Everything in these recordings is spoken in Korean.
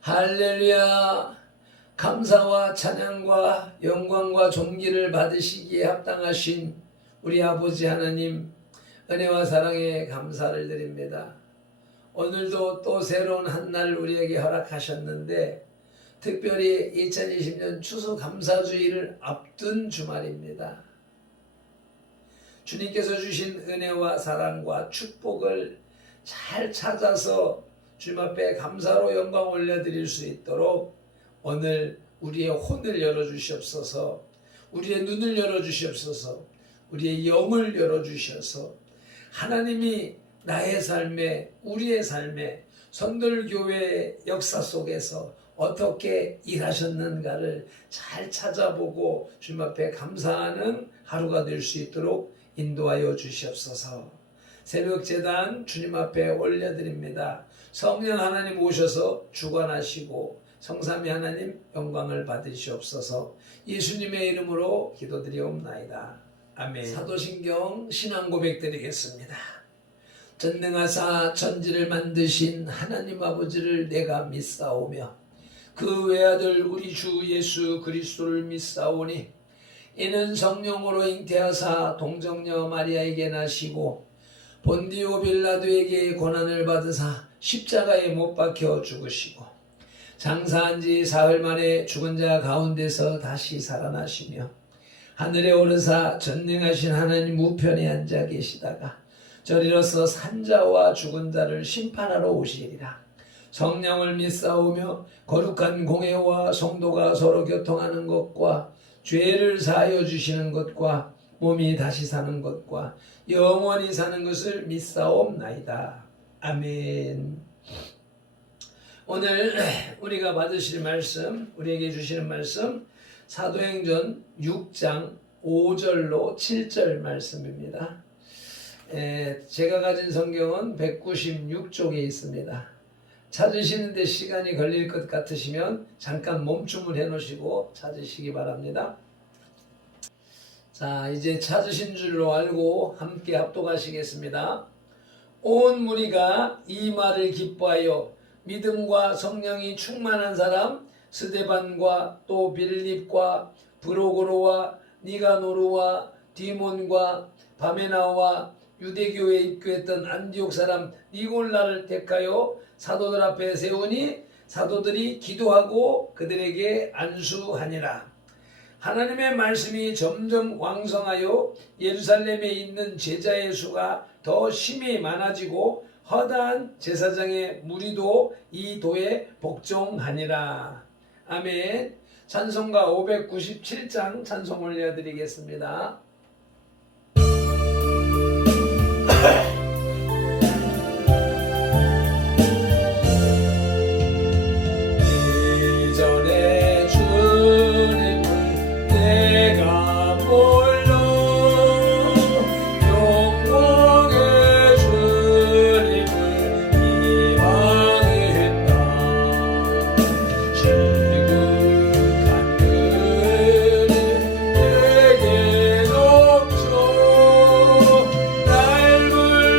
할렐루야. 감사와 찬양과 영광과 존귀를 받으시기에 합당하신 우리 아버지 하나님, 은혜와 사랑에 감사를 드립니다. 오늘도 또 새로운 한 날 우리에게 허락하셨는데, 특별히 2020년 추수감사주의를 앞둔 주말입니다. 주님께서 주신 은혜와 사랑과 축복을 잘 찾아서 주님 앞에 감사로 영광 올려드릴 수 있도록 오늘 우리의 혼을 열어주시옵소서, 우리의 눈을 열어주시옵소서, 우리의 영을 열어주셔서 하나님이 나의 삶에, 우리의 삶에, 선들교회의 역사 속에서 어떻게 일하셨는가를 잘 찾아보고 주님 앞에 감사하는 하루가 될 수 있도록 인도하여 주시옵소서. 새벽제단 주님 앞에 올려드립니다. 성령 하나님 오셔서 주관하시고 성삼위 하나님 영광을 받으시옵소서. 예수님의 이름으로 기도드리옵나이다. 아멘. 사도신경 신앙 고백드리겠습니다. 전능하사 천지를 만드신 하나님 아버지를 내가 믿사오며 그 외아들 우리 주 예수 그리스도를 믿사오니 이는 성령으로 잉태하사 동정녀 마리아에게 나시고 본디오 빌라도에게 고난을 받으사 십자가에 못 박혀 죽으시고 장사한 지 사흘 만에 죽은 자 가운데서 다시 살아나시며 하늘에 오르사 전능하신 하나님 우편에 앉아 계시다가 저리로서 산자와 죽은 자를 심판하러 오시리라. 성령을 믿사오며 거룩한 공회와 성도가 서로 교통하는 것과 죄를 사하여 주시는 것과 몸이 다시 사는 것과 영원히 사는 것을 믿사옵나이다. 아멘. 오늘 우리가 받으실 말씀, 우리에게 주시는 말씀 사도행전 6장 5절로 7절 말씀입니다. 제가 가진 성경은 196쪽에 있습니다. 찾으시는데 시간이 걸릴 것 같으시면 잠깐 멈춤을 해놓으시고 찾으시기 바랍니다. 자, 이제 찾으신 줄로 알고 함께 합독하시겠습니다. 온 무리가 이 말을 기뻐하여 믿음과 성령이 충만한 사람 스데반과 또 빌립과 브로고로와 니가노르와 디몬과 바메나와 유대교에 입교했던 안디옥 사람 니골라를 택하여 사도들 앞에 세우니 사도들이 기도하고 그들에게 안수하니라. 하나님의 말씀이 점점 왕성하여 예루살렘에 있는 제자의 수가 더 심히 많아지고 허다한 제사장의 무리도 이 도에 복종하니라. 아멘. 찬송가 597장 찬송 올려드리겠습니다. 이전에 주님을 내가 몰라 영광의 주님을 이방했다. 지극한 그는 내게 넘쳐 넓은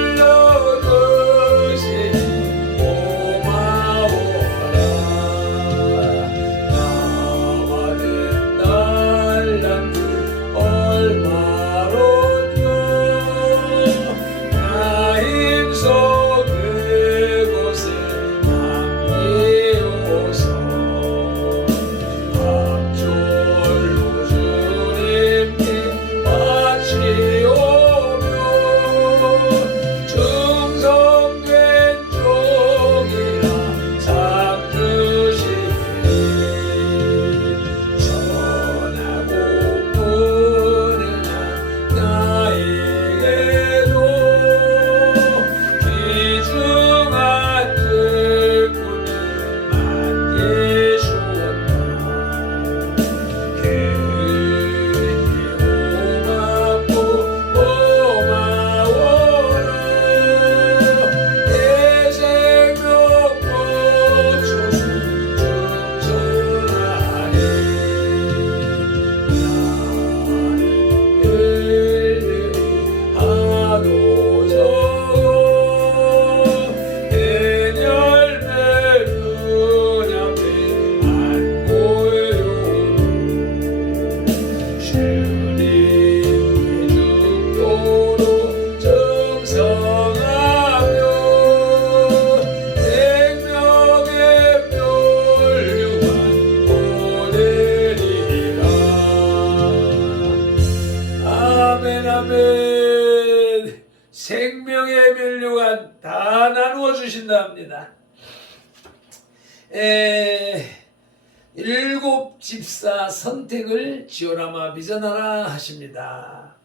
일곱 집사 선택을 지오라마 비전하라 하십니다.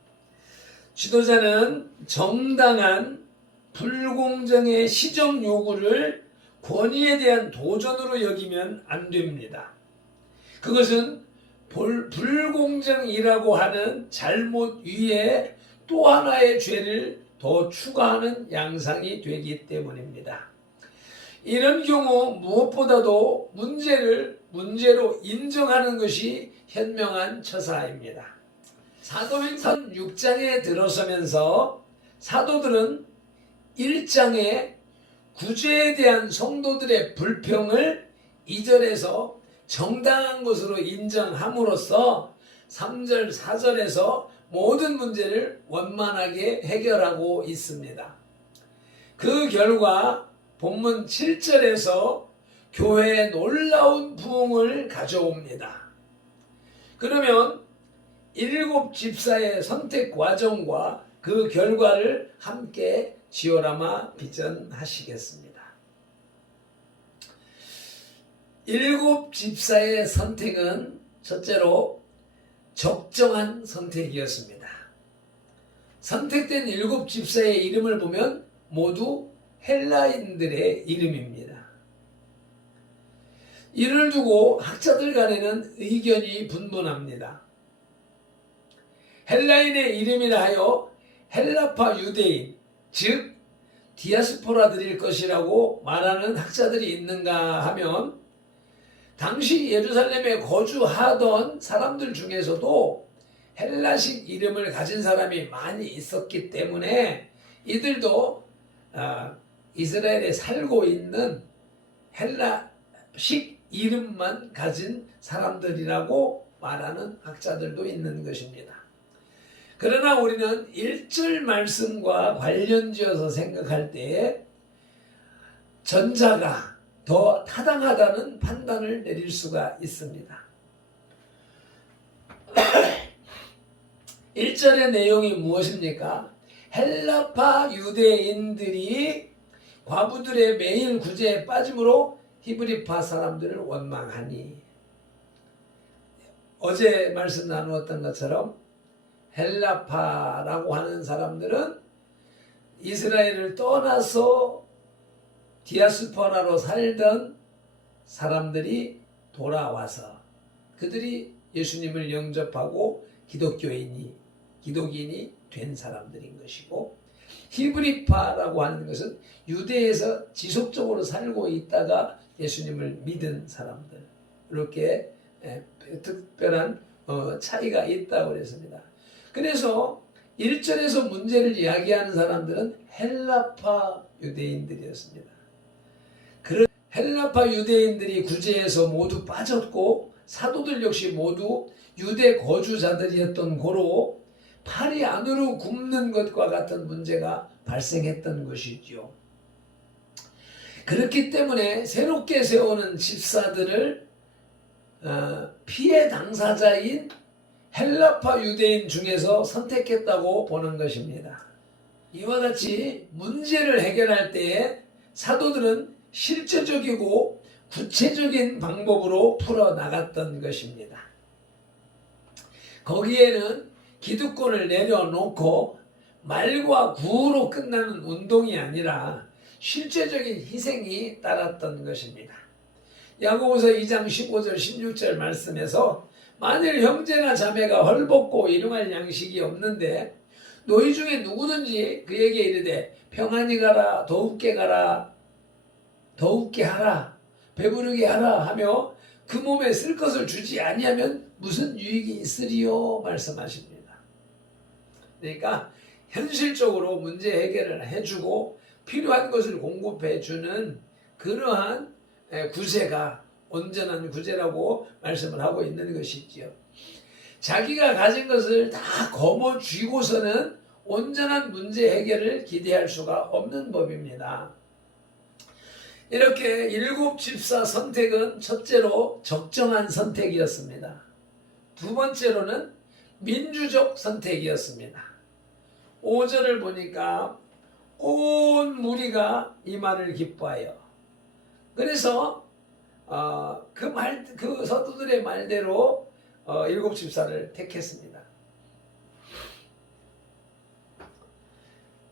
지도자는 정당한 불공정의 시정 요구를 권위에 대한 도전으로 여기면 안 됩니다. 그것은 불공정이라고 하는 잘못 위에 또 하나의 죄를 더 추가하는 양상이 되기 때문입니다. 이런 경우 무엇보다도 문제를 문제로 인정하는 것이 현명한 처사입니다. 사도행전 6장에 들어서면서 사도들은 1장에 구제에 대한 성도들의 불평을 2절에서 정당한 것으로 인정함으로써 3절, 4절에서 모든 문제를 원만하게 해결하고 있습니다. 그 결과 본문 7절에서 교회에 놀라운 부흥을 가져옵니다. 그러면 일곱 집사의 선택 과정과 그 결과를 함께 지오라마 비전하시겠습니다. 일곱 집사의 선택은 첫째로 적정한 선택이었습니다. 선택된 일곱 집사의 이름을 보면 모두 헬라인들의 이름입니다. 이를 두고 학자들 간에는 의견이 분분합니다. 헬라인의 이름이라 하여 헬라파 유대인, 즉 디아스포라들일 것이라고 말하는 학자들이 있는가 하면 당시 예루살렘에 거주하던 사람들 중에서도 헬라식 이름을 가진 사람이 많이 있었기 때문에 이들도 이스라엘에 살고 있는 헬라식 이름만 가진 사람들이라고 말하는 학자들도 있는 것입니다. 그러나 우리는 1절 말씀과 관련지어서 생각할 때에 전자가 더 타당하다는 판단을 내릴 수가 있습니다. 1절의 내용이 무엇입니까? 헬라파 유대인들이 과부들의 매일 구제에 빠짐으로 히브리파 사람들을 원망하니, 어제 말씀 나누었던 것처럼 헬라파라고 하는 사람들은 이스라엘을 떠나서 디아스포라로 살던 사람들이 돌아와서 그들이 예수님을 영접하고 기독인이 된 사람들인 것이고, 히브리파라고 하는 것은 유대에서 지속적으로 살고 있다가 예수님을 믿은 사람들, 이렇게 특별한 차이가 있다고 그랬습니다. 그래서 1절에서 문제를 이야기하는 사람들은 헬라파 유대인들이었습니다. 헬라파 유대인들이 구제에서 모두 빠졌고 사도들 역시 모두 유대 거주자들이었던 고로 팔이 안으로 굽는 것과 같은 문제가 발생했던 것이죠. 그렇기 때문에 새롭게 세우는 집사들을 피해 당사자인 헬라파 유대인 중에서 선택했다고 보는 것입니다. 이와 같이 문제를 해결할 때에 사도들은 실제적이고 구체적인 방법으로 풀어나갔던 것입니다. 거기에는 기득권을 내려놓고 말과 구호로 끝나는 운동이 아니라 실제적인 희생이 따랐던 것입니다. 야고보서 2장 15절 16절 말씀에서 만일 형제나 자매가 헐벗고 일용할 양식이 없는데 너희 중에 누구든지 그에게 이르되 평안히 가라, 더웁게 가라, 더웁게 하라, 배부르게 하라 하며 그 몸에 쓸 것을 주지 아니하면 무슨 유익이 있으리요 말씀하십니다. 그러니까 현실적으로 문제 해결을 해주고 필요한 것을 공급해주는 그러한 구제가 온전한 구제라고 말씀을 하고 있는 것이지요. 자기가 가진 것을 다 거머쥐고서는 온전한 문제 해결을 기대할 수가 없는 법입니다. 이렇게 일곱 집사 선택은 첫째로 적정한 선택이었습니다. 두 번째로는 민주적 선택이었습니다. 5절을 보니까 온 무리가 이 말을 기뻐하여, 그래서 그 사도들의 말대로 일곱 집사를 택했습니다.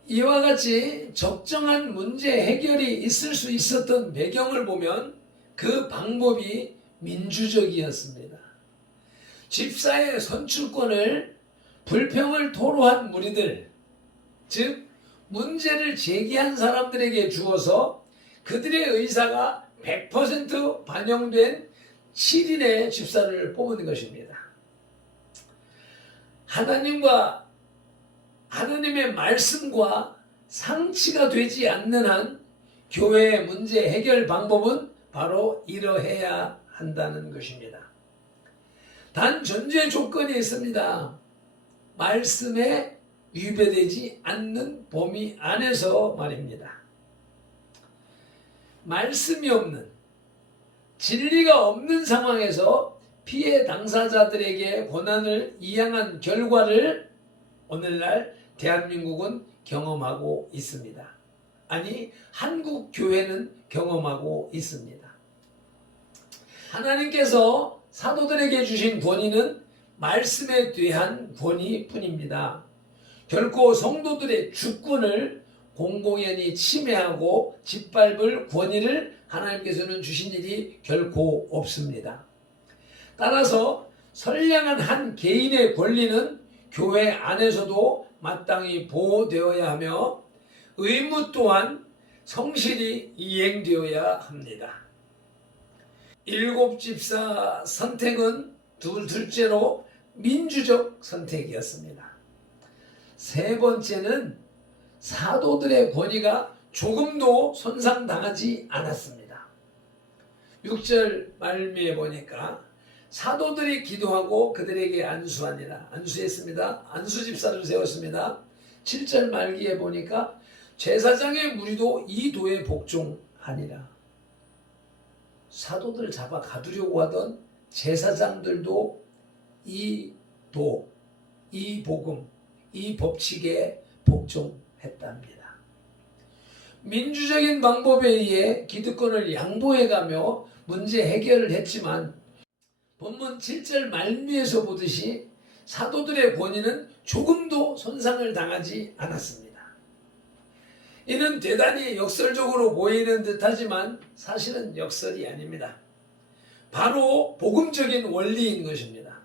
이와 같이 적정한 문제 해결이 있을 수 있었던 배경을 보면 그 방법이 민주적이었습니다. 집사의 선출권을 불평을 토로한 무리들, 즉 문제를 제기한 사람들에게 주어서 그들의 의사가 100% 반영된 7인의 집사를 뽑은 것입니다. 하나님의 말씀과 상치가 되지 않는 한 교회의 문제 해결 방법은 바로 이러해야 한다는 것입니다. 단 전제 조건이 있습니다. 말씀에 위배되지 않는 범위 안에서 말입니다. 말씀이 없는, 진리가 없는 상황에서 피해 당사자들에게 고난을 이양한 결과를 오늘날 대한민국은 경험하고 있습니다. 아니, 한국 교회는 경험하고 있습니다. 하나님께서 사도들에게 주신 권위는 말씀에 대한 권위뿐입니다. 결코 성도들의 주권을 공공연히 침해하고 짓밟을 권위를 하나님께서는 주신 일이 결코 없습니다. 따라서 선량한 한 개인의 권리는 교회 안에서도 마땅히 보호되어야 하며 의무 또한 성실히 이행되어야 합니다. 일곱 집사 선택은 둘째로 민주적 선택이었습니다. 세 번째는 사도들의 권위가 조금도 손상당하지 않았습니다. 6절 말미에 보니까 사도들이 기도하고 그들에게 안수하니라. 안수했습니다. 안수집사를 세웠습니다. 7절 말기에 보니까 제사장의 무리도 이 도에 복종하니라. 사도들 잡아 가두려고 하던 제사장들도 이 도, 이 복음, 이 법칙에 복종했답니다. 민주적인 방법에 의해 기득권을 양보해가며 문제 해결을 했지만 본문 7절 말미에서 보듯이 사도들의 권위는 조금도 손상을 당하지 않았습니다. 이는 대단히 역설적으로 보이는 듯하지만 사실은 역설이 아닙니다. 바로 복음적인 원리인 것입니다.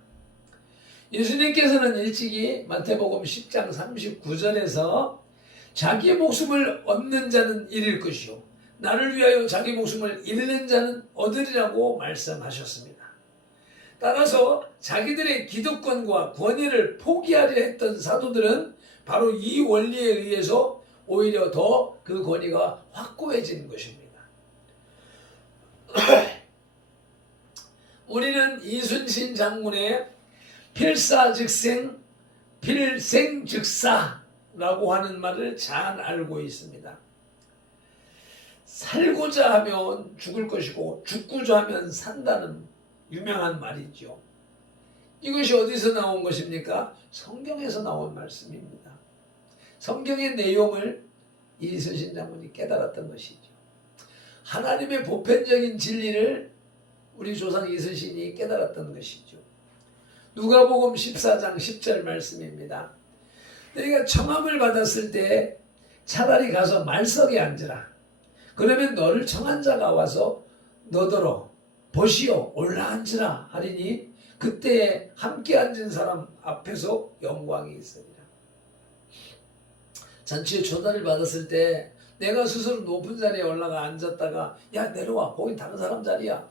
예수님께서는 일찍이 마태복음 10장 39절에서 자기 목숨을 얻는 자는 잃을 것이요 나를 위하여 자기 목숨을 잃는 자는 얻으리라고 말씀하셨습니다. 따라서 자기들의 기득권과 권위를 포기하려 했던 사도들은 바로 이 원리에 의해서 오히려 더 그 권위가 확고해진 것입니다. 우리는 이순신 장군의 필사즉생, 필생즉사라고 하는 말을 잘 알고 있습니다. 살고자 하면 죽을 것이고 죽고자 하면 산다는 유명한 말이죠. 이것이 어디서 나온 것입니까? 성경에서 나온 말씀입니다. 성경의 내용을 이순신 장군이 깨달았던 것이죠. 하나님의 보편적인 진리를 우리 조상 이순신이 깨달았던 것이죠. 누가복음 14장 10절 말씀입니다. 너희가 청함을 받았을 때 차라리 가서 말석에 앉으라. 그러면 너를 청한 자가 와서 너더러 보시오 올라앉으라 하리니 그때에 함께 앉은 사람 앞에서 영광이 있으리라. 잔치에 초대를 받았을 때 내가 스스로 높은 자리에 올라가 앉았다가 야 내려와 거기 다른 사람 자리야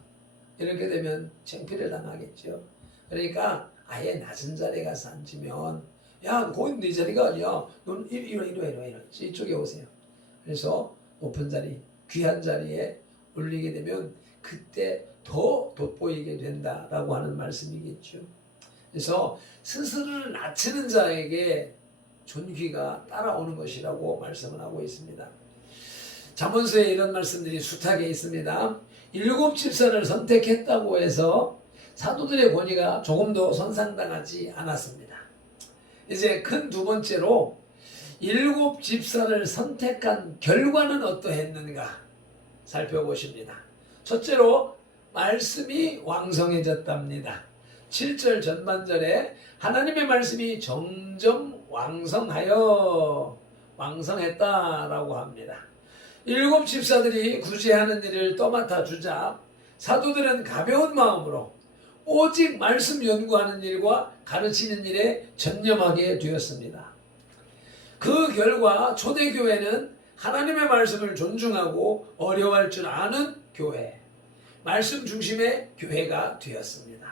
이렇게 되면 창피를 당하겠죠. 그러니까 아예 낮은 자리에 가서 앉으면 야 거기 네 자리가 아니야 넌 이리 이쪽에 오세요. 그래서 높은 자리 귀한 자리에 올리게 되면 그때 더 돋보이게 된다라고 하는 말씀이겠죠. 그래서 스스로를 낮추는 자에게 존귀가 따라오는 것이라고 말씀을 하고 있습니다. 잠언서에 이런 말씀들이 숱하게 있습니다. 일곱 집사를 선택했다고 해서 사도들의 권위가 조금도 손상당하지 않았습니다. 이제 큰 두 번째로 일곱 집사를 선택한 결과는 어떠했는가 살펴보십니다. 첫째로 말씀이 왕성해졌답니다. 7절 전반절에 하나님의 말씀이 점점 왕성했다라고 합니다. 7 집사들이 구제하는 일을 떠맡아 주자 사도들은 가벼운 마음으로 오직 말씀 연구하는 일과 가르치는 일에 전념하게 되었습니다. 그 결과 초대교회는 하나님의 말씀을 존중하고 어려워할 줄 아는 교회, 말씀 중심의 교회가 되었습니다.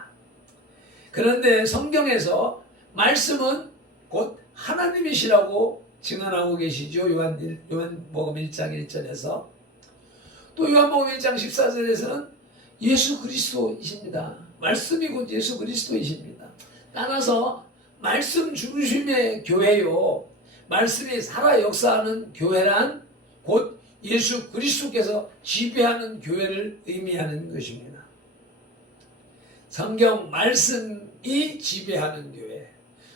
그런데 성경에서 말씀은 곧 하나님이시라고 증언하고 계시죠. 요한복음 1장 1절에서. 또 요한복음 1장 14절에서는 예수 그리스도이십니다. 말씀이 곧 예수 그리스도이십니다. 따라서 말씀 중심의 교회요, 말씀이 살아 역사하는 교회란 곧 예수 그리스도께서 지배하는 교회를 의미하는 것입니다. 성경 말씀이 지배하는 교회,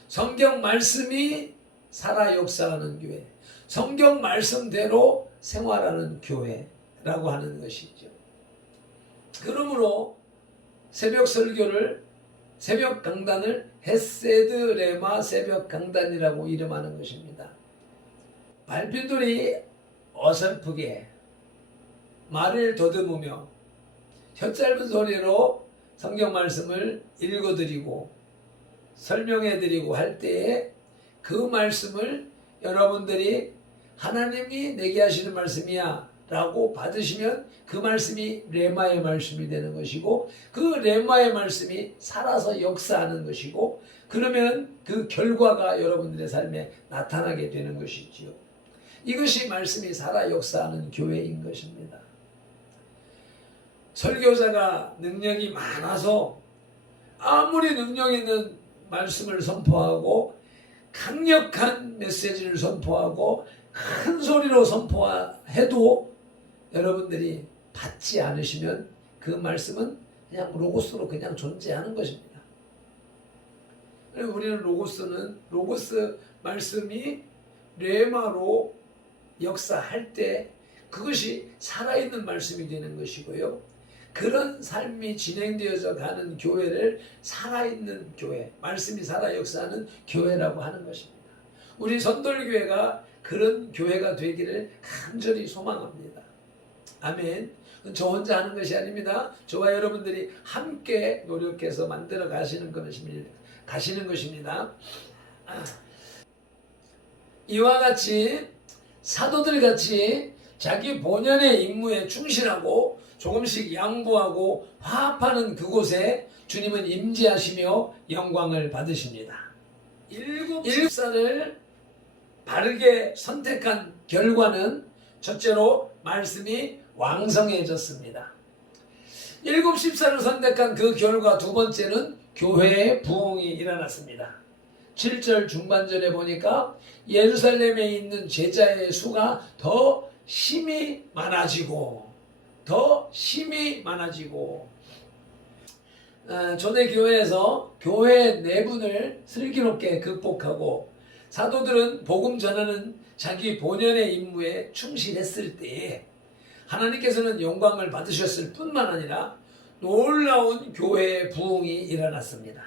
성경 말씀이 살아 역사하는 교회, 성경 말씀대로 생활하는 교회라고 하는 것이죠. 그러므로 새벽 설교를, 새벽 강단을 헤세드 레마 새벽 강단이라고 이름하는 것입니다. 발핀들이 어설프게 말을 더듬으며 혀 짧은 소리로 성경 말씀을 읽어드리고 설명해드리고 할 때에 그 말씀을 여러분들이 하나님이 내게 하시는 말씀이야 라고 받으시면 그 말씀이 레마의 말씀이 되는 것이고, 그 레마의 말씀이 살아서 역사하는 것이고, 그러면 그 결과가 여러분들의 삶에 나타나게 되는 것이지요. 이것이 말씀이 살아 역사하는 교회인 것입니다. 설교자가 능력이 많아서 아무리 능력 있는 말씀을 선포하고 강력한 메시지를 선포하고 큰 소리로 선포해도 여러분들이 받지 않으시면 그 말씀은 그냥 로고스로 그냥 존재하는 것입니다. 우리는 로고스 말씀이 레마로 역사할 때 그것이 살아있는 말씀이 되는 것이고요. 그런 삶이 진행되어져 가는 교회를 살아있는 교회, 말씀이 살아 역사하는 교회라고 하는 것입니다. 우리 선돌교회가 그런 교회가 되기를 간절히 소망합니다. 아멘. 저 혼자 하는 것이 아닙니다. 저와 여러분들이 함께 노력해서 만들어 가시는 것입니다. 이와 같이 사도들 같이 자기 본연의 임무에 충실하고 조금씩 양보하고 화합하는 그곳에 주님은 임재하시며 영광을 받으십니다. 7 집사를 바르게 선택한 결과는 첫째로 말씀이 왕성해졌습니다. 7 집사를 선택한 그 결과 두 번째는 교회의 부흥이 일어났습니다. 7절 중반절에 보니까 예루살렘에 있는 제자의 수가 더 힘이 많아지고 초대교회에서 교회 내분을 슬기롭게 극복하고 사도들은 복음 전하는 자기 본연의 임무에 충실했을 때에 하나님께서는 영광을 받으셨을 뿐만 아니라 놀라운 교회의 부흥이 일어났습니다.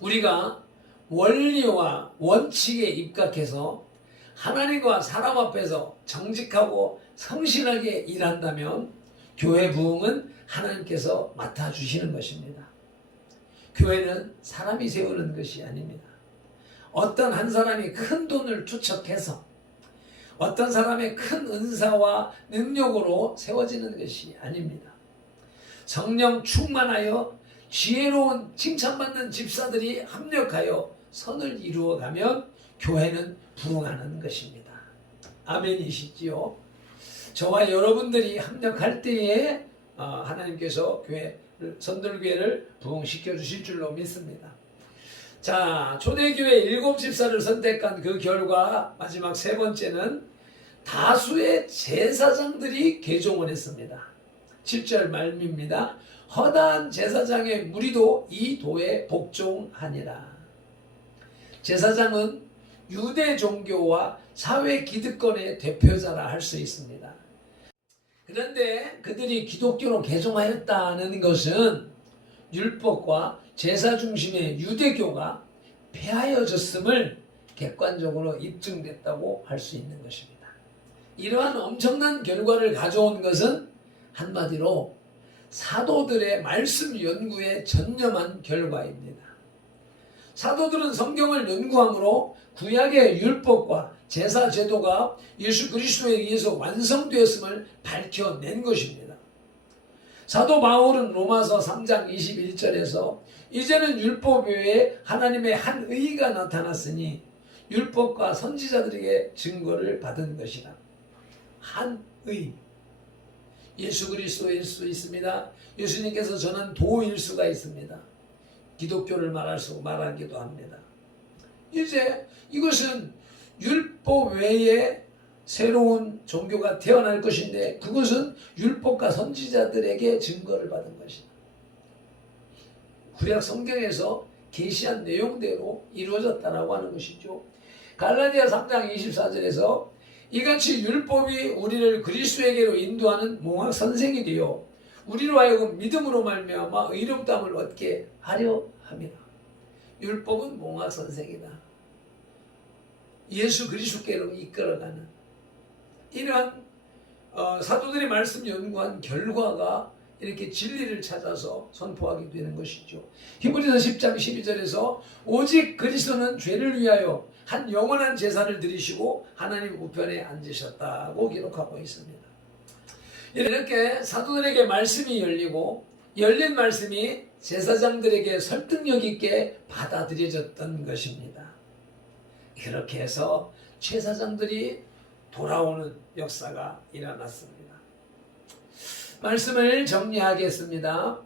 우리가 원리와 원칙에 입각해서 하나님과 사람 앞에서 정직하고 성실하게 일한다면 교회 부흥은 하나님께서 맡아주시는 것입니다. 교회는 사람이 세우는 것이 아닙니다. 어떤 한 사람이 큰 돈을 투척해서 어떤 사람의 큰 은사와 능력으로 세워지는 것이 아닙니다. 성령 충만하여 지혜로운 칭찬받는 집사들이 합력하여 선을 이루어가면 교회는 부흥하는 것입니다. 아멘이시지요? 저와 여러분들이 합력할 때에 하나님께서 선돌교회를 부흥시켜 주실 줄로 믿습니다. 자, 초대교회 7 집사를 선택한 그 결과 마지막 세 번째는 다수의 제사장들이 개종을 했습니다. 7절 말미입니다. 허다한 제사장의 무리도 이 도에 복종하니라. 제사장은 유대 종교와 사회 기득권의 대표자라 할 수 있습니다. 그런데 그들이 기독교로 개종하였다는 것은 율법과 제사 중심의 유대교가 폐하여졌음을 객관적으로 입증됐다고 할 수 있는 것입니다. 이러한 엄청난 결과를 가져온 것은 한마디로 사도들의 말씀 연구에 전념한 결과입니다. 사도들은 성경을 연구함으로 구약의 율법과 제사 제도가 예수 그리스도에 의해서 완성되었음을 밝혀낸 것입니다. 사도 바울은 로마서 3장 21절에서 이제는 율법 외에 하나님의 한 의가 나타났으니 율법과 선지자들에게 증거를 받은 것이다. 한 의. 예수 그리스도일 수 있습니다. 예수님께서 전한 도일 수가 있습니다. 기독교를 말하기도 합니다. 이제 이것은 율법 외에 새로운 종교가 태어날 것인데 그것은 율법과 선지자들에게 증거를 받은 것이다. 구약 성경에서 계시한 내용대로 이루어졌다라고 하는 것이죠. 갈라디아 3장 24절에서 이같이 율법이 우리를 그리스도에게로 인도하는 몽학 선생이 되어 우리로 하여금 믿음으로 말미암아 의롭다함을 얻게 하려 합니다. 율법은 몽학 선생이다. 예수 그리스도께로 이끌어가는 이러한 사도들이 말씀 연구한 결과가 이렇게 진리를 찾아서 선포하게 되는 것이죠. 히브리서 10장 12절에서 오직 그리스도는 죄를 위하여 한 영원한 제사를 드리시고 하나님 우편에 앉으셨다고 기록하고 있습니다. 이렇게 사도들에게 말씀이 열리고 열린 말씀이 제사장들에게 설득력 있게 받아들여졌던 것입니다. 그렇게 해서 제사장들이 돌아오는 역사가 일어났습니다. 말씀을 정리하겠습니다.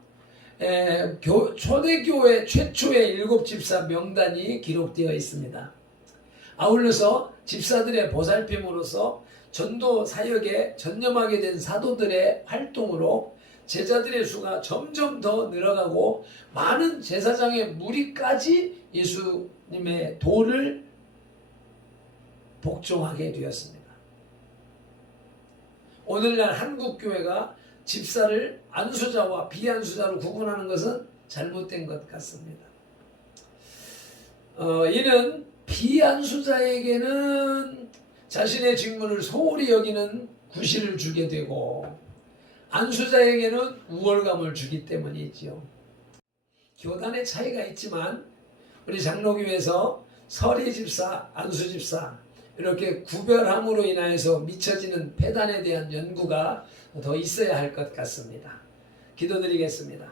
초대교회 최초의 7집사 명단이 기록되어 있습니다. 아울러서 집사들의 보살핌으로서 전도 사역에 전념하게 된 사도들의 활동으로 제자들의 수가 점점 더 늘어가고 많은 제사장의 무리까지 예수님의 도를 복종하게 되었습니다. 오늘날 한국교회가 집사를 안수자와 비안수자로 구분하는 것은 잘못된 것 같습니다. 이는 비안수자에게는 자신의 직분을 소홀히 여기는 구실을 주게 되고 안수자에게는 우월감을 주기 때문이지요. 교단의 차이가 있지만 우리 장로교회에서 서리집사, 안수집사 이렇게 구별함으로 인하여서 미쳐지는 폐단에 대한 연구가 더 있어야 할 것 같습니다. 기도드리겠습니다.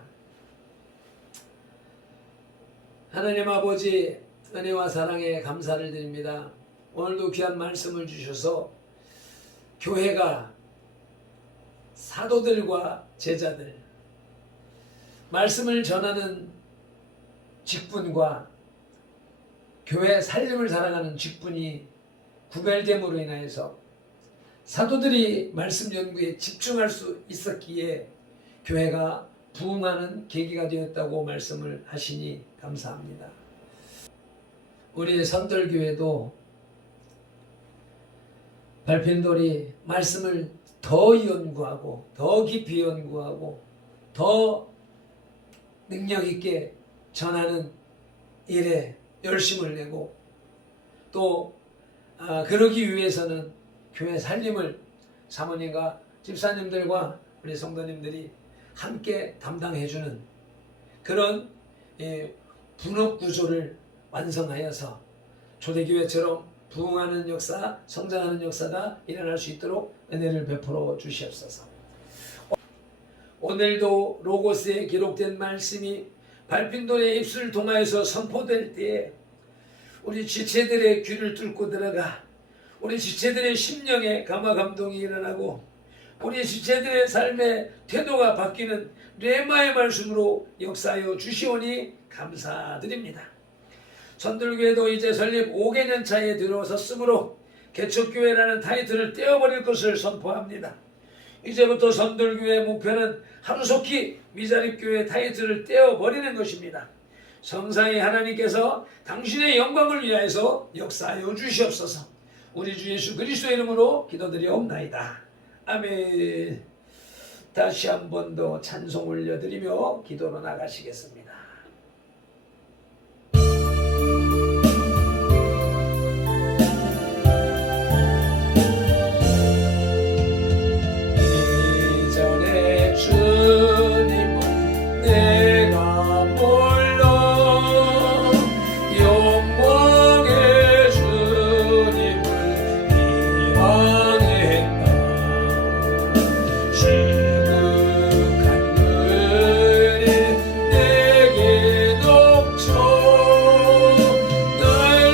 하나님 아버지 은혜와 사랑에 감사를 드립니다. 오늘도 귀한 말씀을 주셔서 교회가 사도들과 제자들 말씀을 전하는 직분과 교회 살림을 살아가는 직분이 구별됨으로 인하여서 사도들이 말씀 연구에 집중할 수 있었기에 교회가 부흥하는 계기가 되었다고 말씀을 하시니 감사합니다. 우리의 선들교회도 발핀돌이 말씀을 더 연구하고 더 깊이 연구하고 더 능력 있게 전하는 일에 열심을 내고 또 그러기 위해서는 교회 살림을 사모님과 집사님들과 우리 성도님들이 함께 담당해주는 그런 분업 구조를 완성하여서 초대교회처럼 부흥하는 역사, 성장하는 역사가 일어날 수 있도록 은혜를 베풀어 주시옵소서. 오늘도 로고스에 기록된 말씀이 발핀돌의 입술을 통하여서 선포될 때에 우리 지체들의 귀를 뚫고 들어가 우리 지체들의 심령에 감화감동이 일어나고 우리 지체들의 삶의 태도가 바뀌는 레마의 말씀으로 역사하여 주시오니 감사드립니다. 선들교회도 이제 설립 5개년 차에 들어섰으므로 개척교회라는 타이틀을 떼어버릴 것을 선포합니다. 이제부터 선들교회의 목표는 하루속히 미자립교회 타이틀을 떼어버리는 것입니다. 성삼위 하나님께서 당신의 영광을 위하여서 역사하여 주시옵소서. 우리 주 예수 그리스도의 이름으로 기도드리옵나이다. 아멘. 다시 한 번 더 찬송 올려드리며 기도로 나가시겠습니다. 이전에 주님은 내가 몰라 영광의 주님을 비방했다. 지극한 은혜 내게 넘쳐 날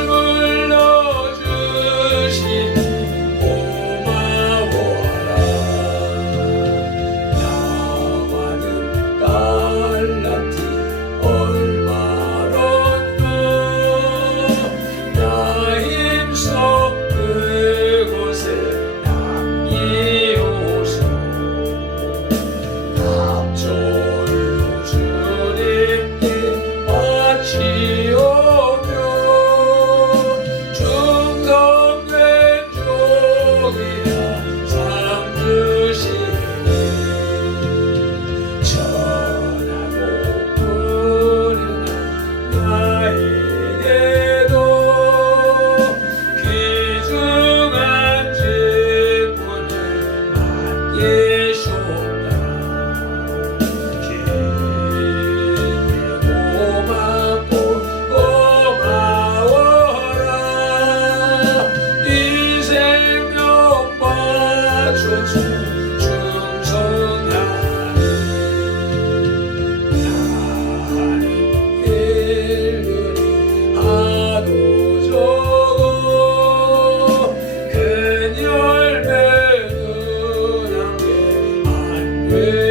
불러주시니 고마워라. 나와는 달란트 얼마런가 나 힘써 그곳에 남기오소. 갑절로 주님께 바치오며 충성된 종이라 상 주시니 전하고 부르는 나에게도 귀중한 직분을 맡기셨다. 깊게 고맙고 고마워라. 이 생명 바쳐서 충성하리. 나는 일들이 하도 적어 큰 열매는 함께 안 돼.